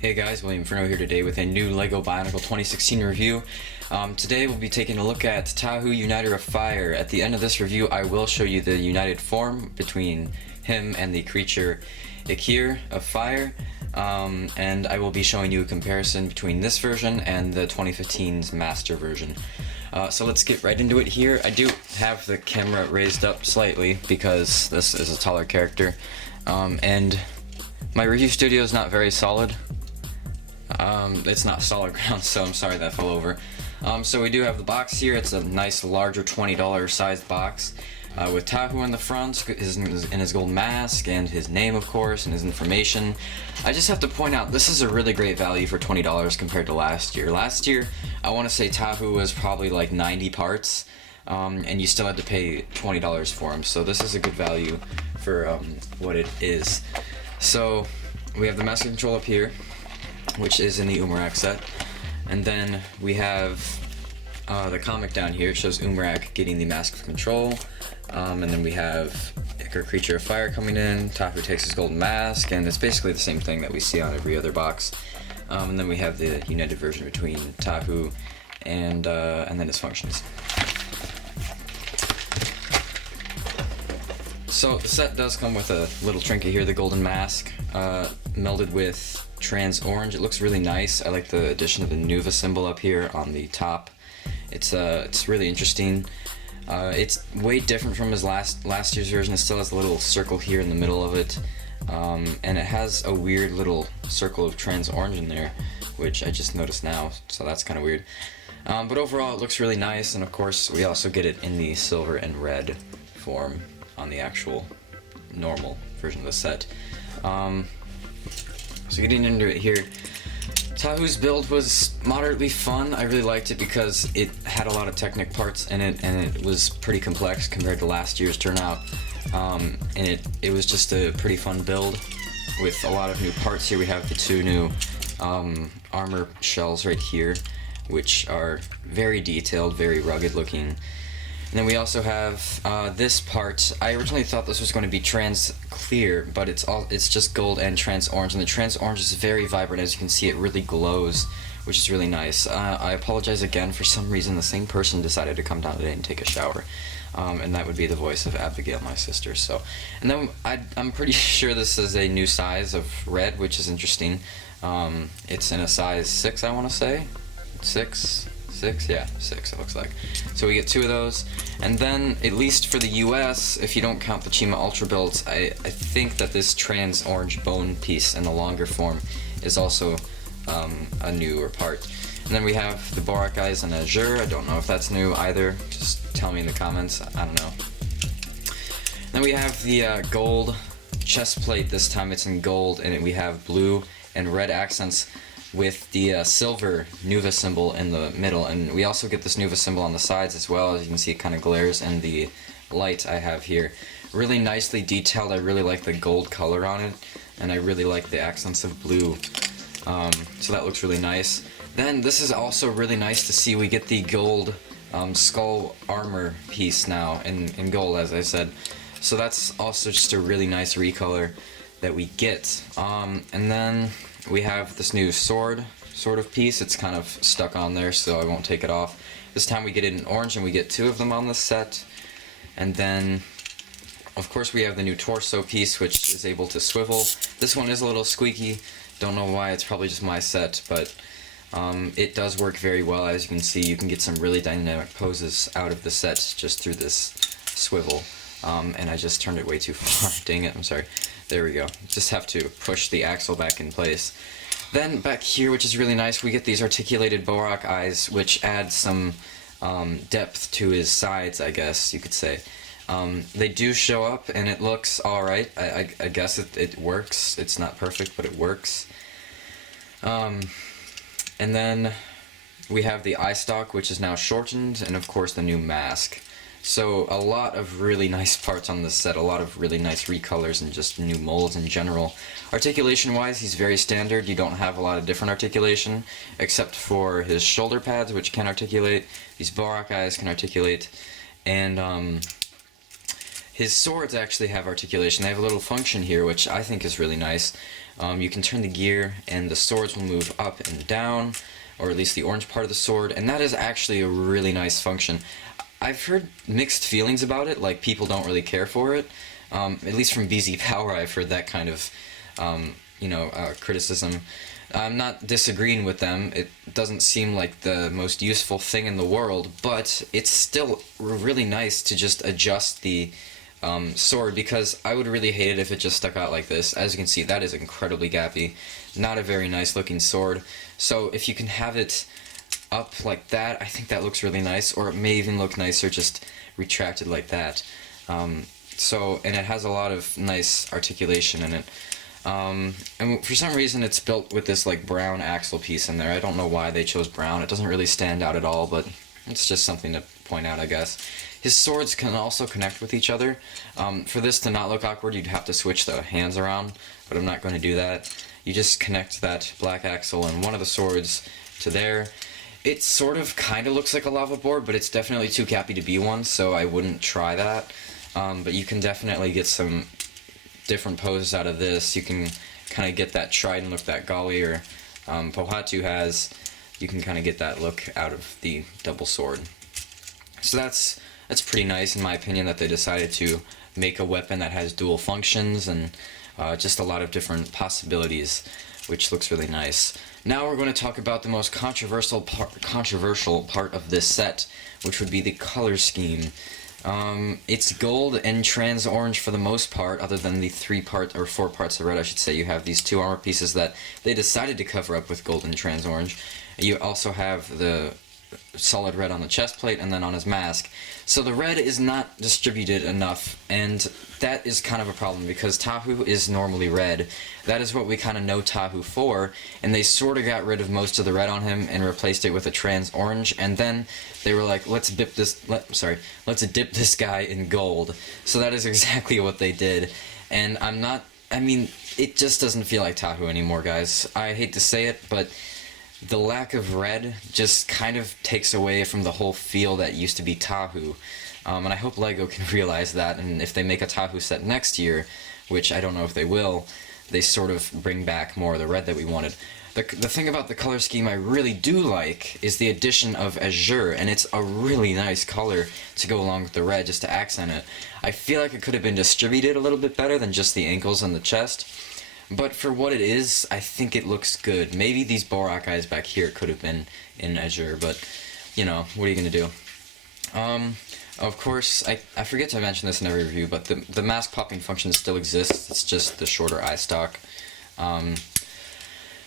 Hey guys, William Furno here today with a new LEGO Bionicle 2016 review. Today we'll be taking a look at Tahu-Uniter of Fire. At the end of this review I will show you the united form between him and the creature Ikir of Fire, and I will be showing you a comparison between this version and the 2015's Master version. So let's get right into it here. I do have the camera raised up slightly because this is a taller character, and my review studio is not very solid. It's not solid ground, so I'm sorry that fell over. So we do have the box here. It's a nice larger $20 sized box with Tahu in the front, in his gold mask, and his name of course, and his information. I just have to point out this is a really great value for $20 compared to last year. Last year I want to say Tahu was probably like 90 parts, and you still had to pay $20 for him, so this is a good value for what it is. So we have the master control up here, which is in the Umarak set, and then we have the comic down here. It shows Umarak getting the Mask of Control, and then we have Ikir, Creature of Fire, coming in. Tahu takes his golden mask, and it's basically the same thing that we see on every other box. And then we have the united version between Tahu and then his functions. So the set does come with a little trinket here, the golden mask, melded with trans orange. It looks really nice. I like the addition of the Nuva symbol up here on the top. It's really interesting. It's way different from his last year's version. It still has a little circle here in the middle of it, and it has a weird little circle of trans orange in there, which I just noticed now, so that's kind of weird. But overall it looks really nice, and of course we also get it in the silver and red form on the actual normal version of the set. So getting into it here, Tahu's build was moderately fun. I really liked it because it had a lot of Technic parts in it, and it was pretty complex compared to last year's turnout. And it was just a pretty fun build with a lot of new parts here. We have the two new armor shells right here, which are very detailed, very rugged looking. And then we also have this part. I originally thought this was going to be trans clear, but it's just gold and trans orange, and the trans orange is very vibrant. As you can see, it really glows, which is really nice. I apologize again. For some reason the same person decided to come down today and take a shower, and that would be the voice of Abigail, my sister. So, and then I'm pretty sure this is a new size of red, which is interesting. It's in a size 6, I want to say 6, yeah, 6 it looks like. So we get 2 of those, and then at least for the US, if you don't count the Chima Ultra builds, I think that this trans orange bone piece in the longer form is also a newer part. And then we have the Borak eyes in Azure. I don't know if that's new either, just tell me in the comments, I don't know. Then we have the gold chest plate. This time it's in gold, and we have blue and red accents with the silver Nuva symbol in the middle, and we also get this Nuva symbol on the sides as well. As you can see, it kind of glares in the light I have here. Really nicely detailed. I really like the gold color on it, and I really like the accents of blue, so that looks really nice. Then this is also really nice to see. We get the gold skull armor piece now in gold, as I said, so that's also just a really nice recolor that we get. And then we have this new sword sort of piece. It's kind of stuck on there, so I won't take it off. This time we get it in orange, and we get 2 of them on the set. And then of course we have the new torso piece, which is able to swivel. This one is a little squeaky, don't know why. It's probably just my set, but it does work very well. As you can see, you can get some really dynamic poses out of the set just through this swivel. And I just turned it way too far. Dang it, I'm sorry. There we go. Just have to push the axle back in place. Then back here, which is really nice, we get these articulated Borak eyes, which add some depth to his sides, I guess you could say. They do show up, and it looks alright. I guess it works. It's not perfect, but it works. And then we have the eye stalk, which is now shortened, and of course the new mask. So a lot of really nice parts on this set, a lot of really nice recolors and just new molds in general. Articulation wise, he's very standard. You don't have a lot of different articulation, except for his shoulder pads, which can articulate. These Borak eyes can articulate, and His swords actually have articulation. They have a little function here, which I think is really nice. You can turn the gear, and the swords will move up and down, or at least the orange part of the sword, and that is actually a really nice function. I've heard mixed feelings about it, like people don't really care for it. At least from BZ Power, I've heard that kind of, criticism. I'm not disagreeing with them. It doesn't seem like the most useful thing in the world, but it's still really nice to just adjust the sword, because I would really hate it if it just stuck out like this. As you can see, that is incredibly gappy. Not a very nice looking sword. So if you can have it up like that, I think that looks really nice, or it may even look nicer just retracted like that. And it has a lot of nice articulation in it. And for some reason it's built with this like brown axle piece in there. I don't know why they chose brown. It doesn't really stand out at all, but it's just something to point out, I guess. His swords can also connect with each other. For this to not look awkward, you'd have to switch the hands around, but I'm not going to do that. You just connect that black axle and one of the swords to there. It sort of kind of looks like a lava board, but it's definitely too gappy to be one, so I wouldn't try that. But you can definitely get some different poses out of this. You can kind of get that trident look that Gali or Pohatu has. You can kind of get that look out of the double sword. So that's pretty nice in my opinion, that they decided to make a weapon that has dual functions and just a lot of different possibilities, which looks really nice. Now we're going to talk about the most controversial part of this set, which would be the color scheme. It's gold and trans orange for the most part, other than the 4 parts of red, I should say. You have these 2 armor pieces that they decided to cover up with gold and trans orange. You also have the solid red on the chest plate and then on his mask. So the red is not distributed enough, and that is kind of a problem because Tahu is normally red. That is what we kind of know Tahu for, and they sort of got rid of most of the red on him and replaced it with a trans orange, and then they were like, let's dip this guy in gold. So that is exactly what they did, and it just doesn't feel like Tahu anymore, guys. I hate to say it, but the lack of red just kind of takes away from the whole feel that used to be Tahu. And I hope LEGO can realize that, and if they make a Tahu set next year, which I don't know if they will, they sort of bring back more of the red that we wanted. The thing about the color scheme I really do like is the addition of azure, and it's a really nice color to go along with the red, just to accent it. I feel like it could have been distributed a little bit better than just the ankles and the chest. But for what it is, I think it looks good. Maybe these Borak eyes back here could have been in azure, but, what are you going to do? Of course, I forget to mention this in every review, but the mask popping function still exists. It's just the shorter eye stalk. And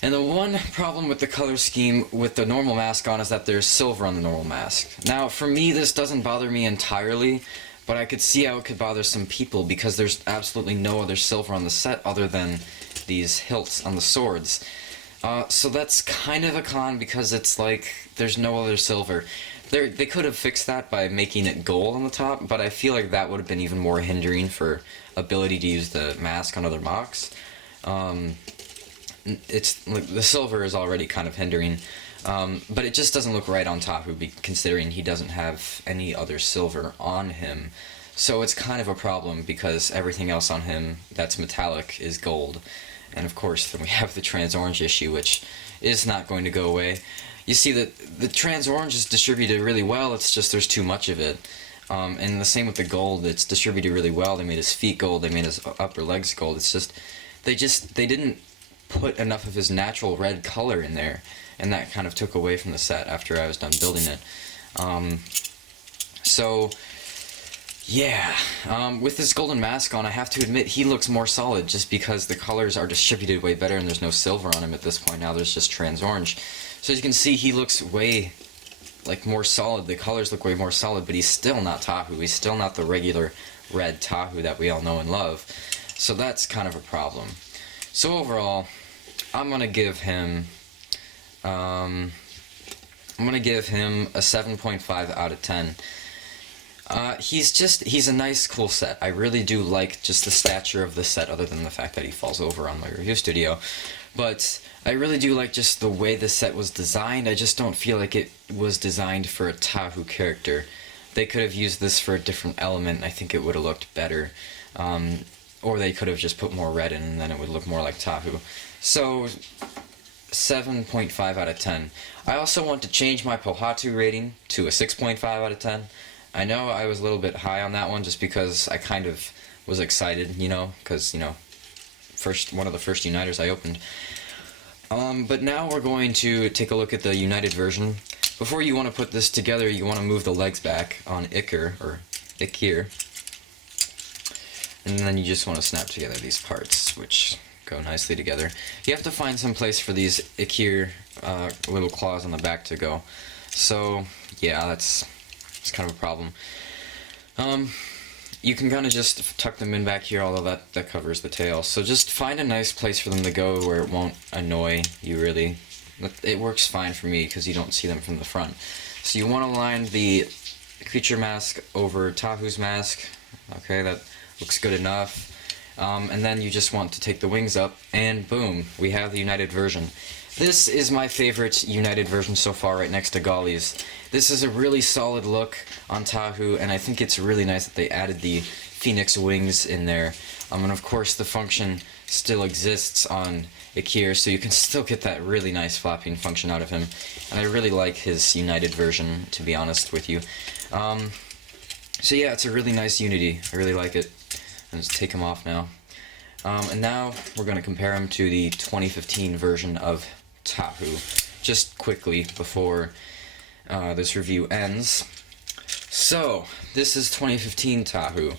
the one problem with the color scheme with the normal mask on is that there's silver on the normal mask. Now, for me, this doesn't bother me entirely, but I could see how it could bother some people because there's absolutely no other silver on the set other than these hilts on the swords. So that's kind of a con because it's like there's no other silver. They could have fixed that by making it gold on the top, but I feel like that would have been even more hindering for ability to use the mask on other mocks. It's like the silver is already kind of hindering, but it just doesn't look right on Tahu, considering he doesn't have any other silver on him. So it's kind of a problem because everything else on him that's metallic is gold. And of course, then we have the trans orange issue, which is not going to go away. You see that the trans orange is distributed really well, it's just there's too much of it. And the same with the gold, it's distributed really well. They made his feet gold, they made his upper legs gold. It's just, they didn't put enough of his natural red color in there, and that kind of took away from the set after I was done building it. With this golden mask on, I have to admit he looks more solid just because the colors are distributed way better and there's no silver on him at this point. Now there's just trans orange. So as you can see, he looks way more solid. The colors look way more solid, but he's still not Tahu. He's still not the regular red Tahu that we all know and love. So that's kind of a problem. So overall, I'm gonna give him a 7.5 out of 10. He's a nice, cool set. I really do like just the stature of the set, other than the fact that he falls over on my review studio. But I really do like just the way the set was designed. I just don't feel like it was designed for a Tahu character. they could have used this for a different element. I think it would have looked better. Or they could have just put more red in and then it would look more like Tahu. So 7.5 out of 10. I also want to change my Pohatu rating to a 6.5 out of 10. I know I was a little bit high on that one just because I kind of was excited, you know, because, you know, one of the first Uniters I opened. But now we're going to take a look at the United version. Before you want to put this together, you want to move the legs back on Iker, or Ikir. And then you just want to snap together these parts, which go nicely together. You have to find some place for these Ikir little claws on the back to go. So, yeah, it's kind of a problem. You can kind of just tuck them in back here, although that covers the tail. So just find a nice place for them to go where it won't annoy you, really. It works fine for me because you don't see them from the front. So you want to line the creature mask over Tahu's mask. Okay, that looks good enough. And then you just want to take the wings up, and boom, we have the United version. This is my favorite United version so far, right next to Golly's. This is a really solid look on Tahu, and I think it's really nice that they added the Phoenix wings in there. And of course the function still exists on Ikir, so you can still get that really nice flapping function out of him. And I really like his United version, to be honest with you. So yeah, it's a really nice Unity. I really like it. And just take him off now. And now we're going to compare him to the 2015 version of Tahu, just quickly before this review ends. So, this is 2015 Tahu.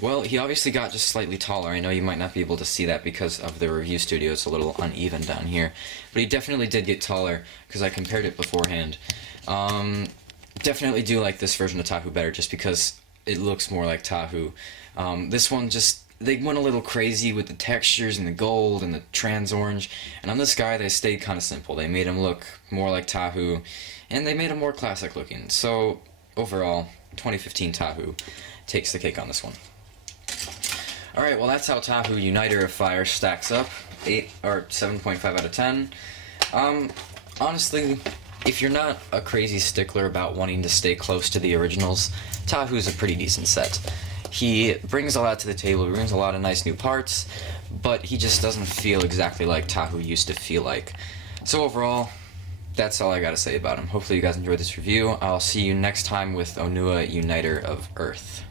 Well, he obviously got just slightly taller. I know you might not be able to see that because of the review studio. It's a little uneven down here. But he definitely did get taller, because I compared it beforehand. Definitely do like this version of Tahu better, just because it looks more like Tahu. This one just, they went a little crazy with the textures and the gold and the trans orange, and on this guy they stayed kind of simple. They made him look more like Tahu, and they made him more classic looking. So overall, 2015 Tahu takes the cake on this one. Alright, well that's how Tahu Uniter of Fire stacks up. 7.5 out of 10. Honestly, if you're not a crazy stickler about wanting to stay close to the originals, Tahu's a pretty decent set. He brings a lot to the table, he brings a lot of nice new parts, but he just doesn't feel exactly like Tahu used to feel like. So overall, that's all I gotta say about him. Hopefully you guys enjoyed this review. I'll see you next time with Onua Uniter of Earth.